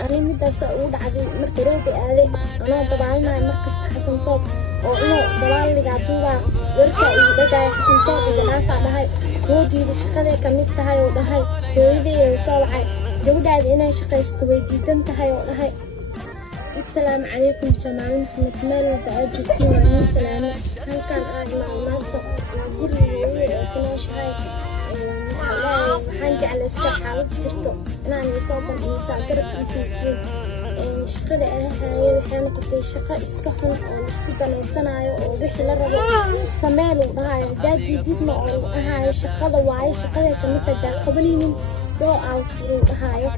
أنا مدة سأقول عادي مرتبط بآلي أنا طبعاً مركز حسن طب أو إنه طبعاً اللي قاعدوها وركا يبدأ حسن طب جنافع لهاي ودي الشغلة كميت هاي ولهاي ويدي وصالحة جودة إنها شقة استويدي دمت هاي ولهاي. السلام عليكم سماعين نتمنى وتأجل في وعين سلامة. هل كان أجمع الناس نقول لي كنا شهاي waxaan jeclay iska xaalad jirto inaan isooban insa garab isiisiyo shaqada ay haye waxay noqotay shaqo iska xun oo isku danaysanayo oo wixii la rabo sameel u dhahay daadididna oo ahaay shaqada waaye shaqada kamid ah qabanaynin oo aan furu dhahayo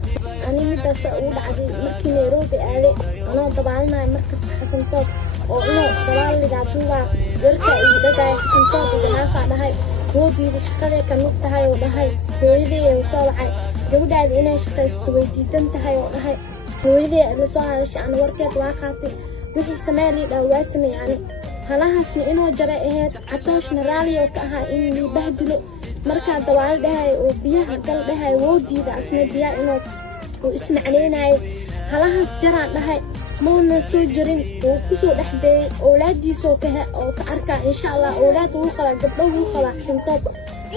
ani midaas u dhacday markii Nairobi aaday anoo dabaalnaa markas xasan toob oo inuu dabaaliga duuba warka iyo dadka xasan toob ganaafa dhahay ودي الشقة كانت هاي وهاي ويدي وصالحة جودة إنها شقة استويدي دمت هاي وهاي ويدي اللي صارش أنا وركت واقعتي وحي سمالي لو واسمي يعني هلاها سني إنه جرائها عطوش نرالي وكأها إني بهدلو مركا دوال دهاي وبيها قل دهاي ودي ذا أسني بيها إنه واسم علينا هلاها سجرع دهاي مونا سوجرين وكسو دحدي أولادي سوكها أو كأركا إن شاء الله أولاد وخلا قبله وخلا حسن طب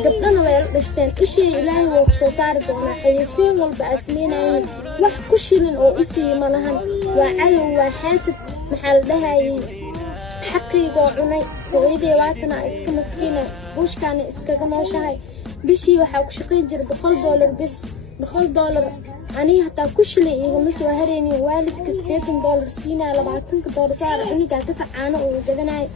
قبلنا ويردشتين إشي إلهي وكسو صارت ونا حيسين والبأسلين عين وح كشلين أو إسي ملهن وعلو وحاسب محل دهاي حقي وعني وإيدي واتنا إسك مسكينة وش كان إسك قماشاي بشي وحاوك شقي جر $1 بس $1 أنا حتى كشلي يغمس وهريني والد $8 سينا $40 صار إني قاعد تسعانه وجدناي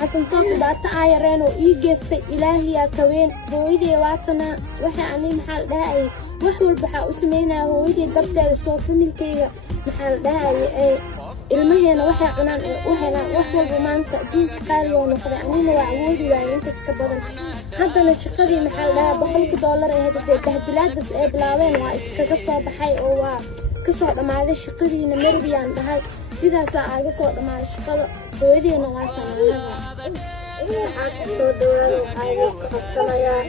حسن طاقي بعد عايرين وإيجست إلهي يا كوين ويدي واتنا وحي عني محل دهاي وحول بحا اسمينا ويدي درتي الصوفين الكيغا محل دهاي المهينا وحي عنان وحينا وحول بمانتا دين قاري ونقضي عنين وعوودي وعين تسكبرن حتى الشقدي محل دها $100 هذا بهدلات بس بلاوين وإسكاقا صوبحي أو كسوة مع هذا الشقدي نمربي عن دهاي سيدا ساعة كسوة مع الشقدي ويدي نغاثا waxaa kasoo dhawaada waxaa ka qabsanayaa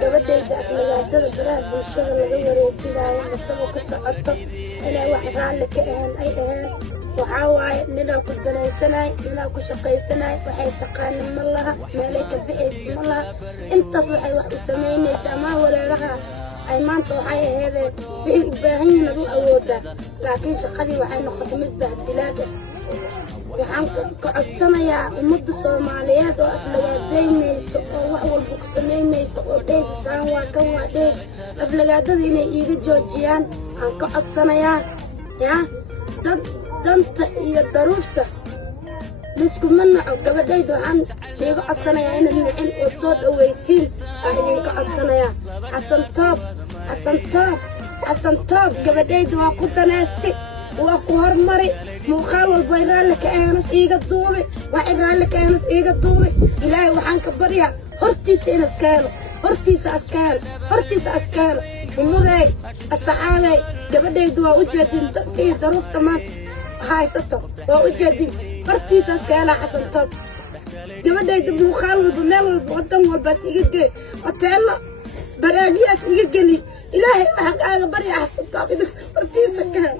gabadhayda aflagaadada baraha bulshada laga wareejinayo masagoo ka socoto inay wax raalli ka ahaan ay ahaan waxaa waaye ninaa ku danaysanay ninaa ku shaqaysanay waxay taqaanin ma laha meelay ka bixaysa ma laha intaas waxay wax u samaynaysa ama walaalaha ay maanta waxay aheedeen wixii u baahan yihiin adu awoodaa laakiin shaqadii waxay noqotay mid bahdilaad ah waxaan ka codsanayaa ummadda Soomaaliyeed oo aflagaadaynayso oo wax walba ku samaynayso oo deysaan waa kan waa deys aflagaadada inay iiga joojiyaan aan ka codsanayaa yaa danta iyo daruufta misku manaco gabadhayda waxaan iiga codsanayaa inaad nicin oo soo dhawaysiin aan idinka codsanayaa xasan toob gabadhayda waa ku danaystay waa ku hormari muuqaal walba raalli ka aanas iiga duubi waxay raalli ka aanas iiga duubi ilaahay waxaan ka baryaa hortiisa in hortiisa askaalo umuday asxaabay gabadhaydu waa u jeedin dadkii daruufta maanta haysato waa u jeedin hortiisa askaala xasan toob gabadhaydu muuqaal walba meel walba wadan walbaas iga gee hoteelo baraagiyaas iga geli ilaahay waxaan kaaga baryaa xasan toob hortiisa kaal